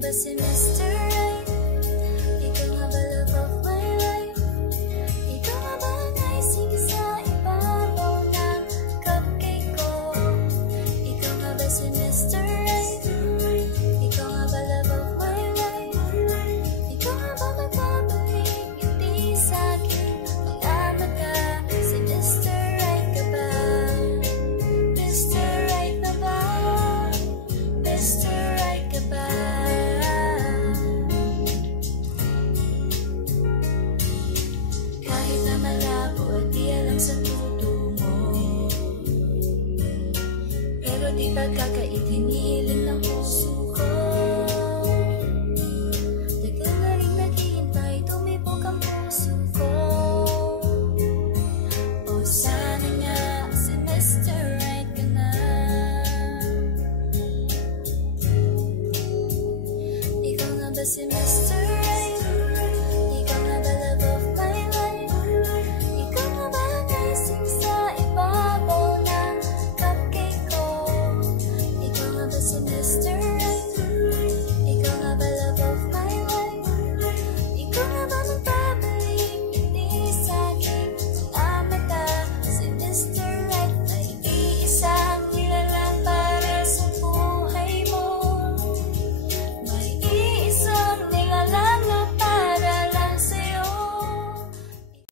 ba si Mr. Right? Ikaw nga ba love of my life? Ikaw nga ba ang icing sa ibabaw ng cupcake ko? Ikaw nga ba si Mr. Right? Ikaw nga ba love of my life? Ikaw nga ba magpapalik ngiti sa'kin mga mata? Si Mr. Right ka ba? Mr. Right na ba? Mr. Right ka ba? Kahit na malabo at di alam sa tutungo, pero di pagkakait hinilin ng puso ko. Tagal na rin naghihintay, tumibok ang puso ko. O sana nga si Mr. Right ka na. Ikaw nga ba si Mr.